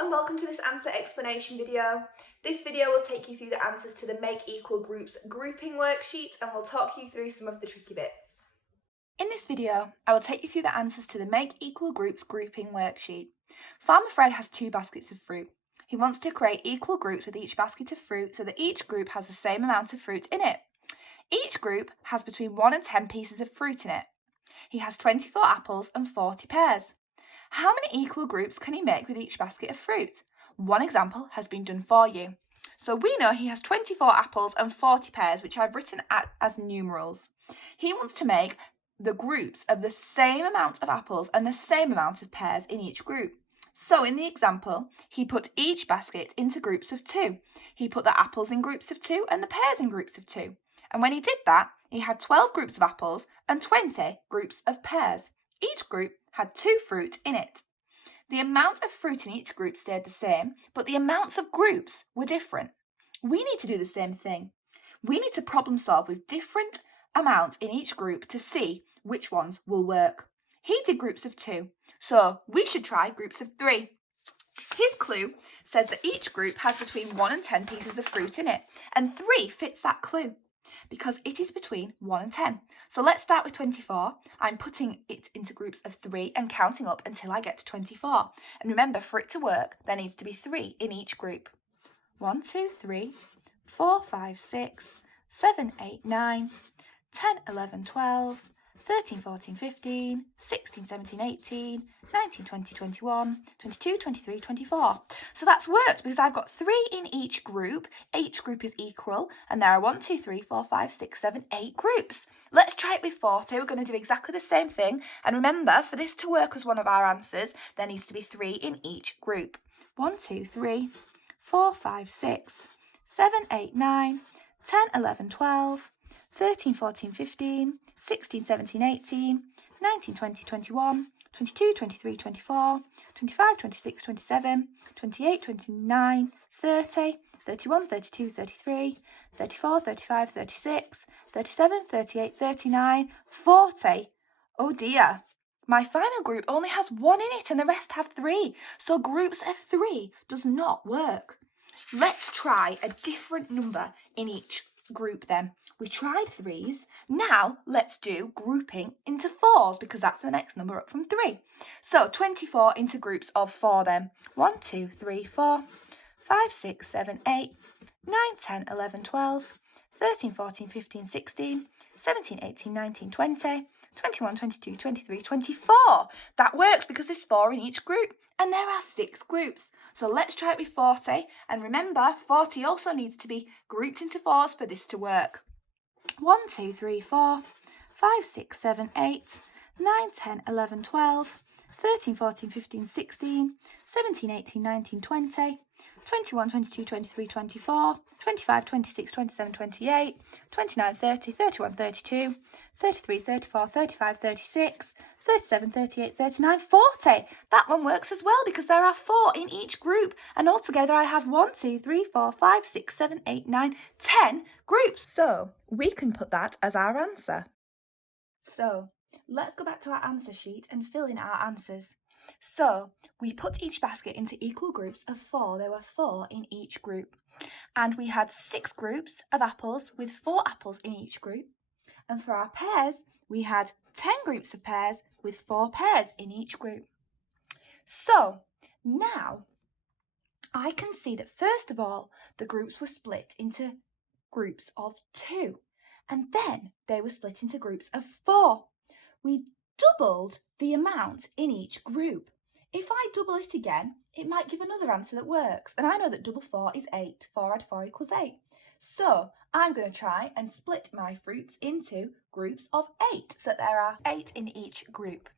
and welcome to this answer explanation video. This video will take you through the answers to the Make Equal Groups grouping worksheet and we'll talk you through some of the tricky bits. In this video, I will take you through the answers to the Make Equal Groups grouping worksheet. Farmer Fred has 2 baskets of fruit. He wants to create equal groups with each basket of fruit so that each group has the same amount of fruit in it. Each group has between 1 and 10 pieces of fruit in it. He has 24 apples and 40 pears. How many equal groups can he make with each basket of fruit? One example has been done for you. So we know he has 24 apples and 40 pears, which I've written as numerals. He wants to make the groups of the same amount of apples and the same amount of pears in each group. So in the example, he put each basket into groups of 2. He put the apples in groups of 2 and the pears in groups of 2. And when he did that, he had 12 groups of apples and 20 groups of pears. Each group had 2 fruit in it. The amount of fruit in each group stayed the same, but the amounts of groups were different. We need to do the same thing. We need to problem solve with different amounts in each group to see which ones will work. He did groups of 2, so we should try groups of 3. His clue says that each group has between 1 and 10 pieces of fruit in it, and 3 fits that clue because it is between 1 and 10. So let's start with 24. I'm putting it into groups of 3 and counting up until I get to 24. And remember, for it to work, there needs to be 3 in each group. 1, 2, 3, 4, 5, 6, 7, 8, 9, 10, 11, 12, 13, 14, 15, 16, 17, 18, 19, 20, 21, 22, 23, 24. So that's worked because I've got 3 in each group. Each group is equal and there are 1, 2, 3, 4, 5, 6, 7, 8 groups. Let's try it with 40. We're going to do exactly the same thing. And remember, for this to work as one of our answers, there needs to be 3 in each group. 1, 2, 3, 4, 5, 6, 7, 8, 9, 10, 11, 12, 13, 14, 15, 16, 17, 18, 19, 20, 21, 22, 23, 24, 25, 26, 27, 28, 29, 30, 31, 32, 33, 34, 35, 36, 37, 38, 39, 40. Oh dear. My final group only has 1 in it and the rest have 3. So groups of 3 does not work. Let's try a different number in each group then. We tried 3s. Now let's do grouping into 4s because that's the next number up from 3. So 24 into groups of 4 then. 1, 2, 3, 4, 5, 6, 7, 8, 9, 10, 11, 12, 13, 14, 15, 16, 17, 18, 19, 20, 21, 22, 23, 24. That works because there's 4 in each group and there are 6 groups. So let's try it with 40. And remember, 40 also needs to be grouped into 4s for this to work. 1, 2, 3, 4, 5, 6, 7, 8, 9, 10, 11, 12, 13, 14, 15, 16, 17, 18, 19, 20, 21, 22, 23, 24, 25, 26, 27, 28, 29, 30, 31, 32, 33, 34, 35, 36, 37, 38, 39, 40. That one works as well because there are 4 in each group. And altogether I have 1, 2, 3, 4, 5, 6, 7, 8, 9, 10 groups. So we can put that as our answer. So let's go back to our answer sheet and fill in our answers. So we put each basket into equal groups of 4. There were 4 in each group. And we had 6 groups of apples with 4 apples in each group. And for our pears, we had 10 groups of pears with 4 pears in each group. So now I can see that first of all, the groups were split into groups of 2. And then they were split into groups of 4. We doubled the amount in each group. If I double it again, it might give another answer that works. And I know that double 4 is 8. 4 add 4 equals 8. So I'm going to try and split my fruits into groups of 8. So there are 8 in each group.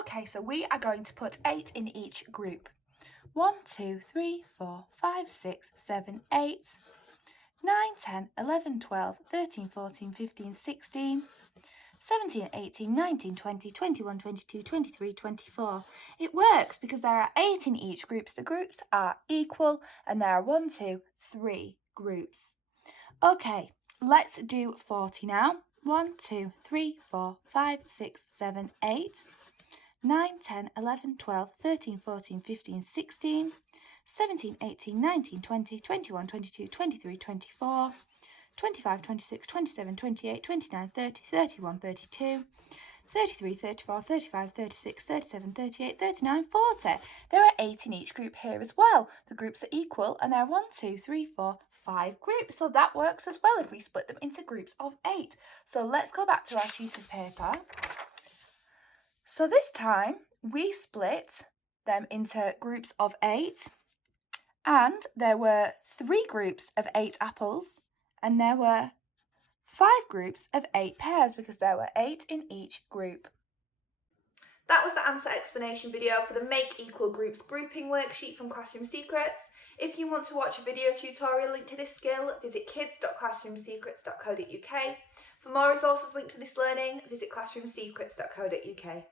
Okay, so we are going to put 8 in each group. 1, 2, 3, 4, 5, 6, 7, 8, 9, 10, 11, 12, 13, 14, 15, 16, 17, 18, 19, 20, 21, 22, 23, 24. It works because there are 8 in each group. The groups are equal and there are 1, 2, 3 groups. Okay, let's do 40 now. 1, 2, 3, 4, 5, 6, 7, 8, 9, 10, 11, 12, 13, 14, 15, 16, 17, 18, 19, 20, 21, 22, 23, 24, 25, 26, 27, 28, 29, 30, 31, 32, 33, 34, 35, 36, 37, 38, 39, 40. There are 8 in each group here as well. The groups are equal and there are 1, 2, 3, 4, 5 groups. So that works as well if we split them into groups of 8. So let's go back to our sheet of paper. So this time we split them into groups of 8, and there were 3 groups of 8 apples, and there were 5 groups of 8 pears because there were 8 in each group. That was the answer explanation video for the Make Equal Groups grouping worksheet from Classroom Secrets. If you want to watch a video tutorial linked to this skill, visit kids.classroomsecrets.co.uk. For more resources linked to this learning, visit classroomsecrets.co.uk.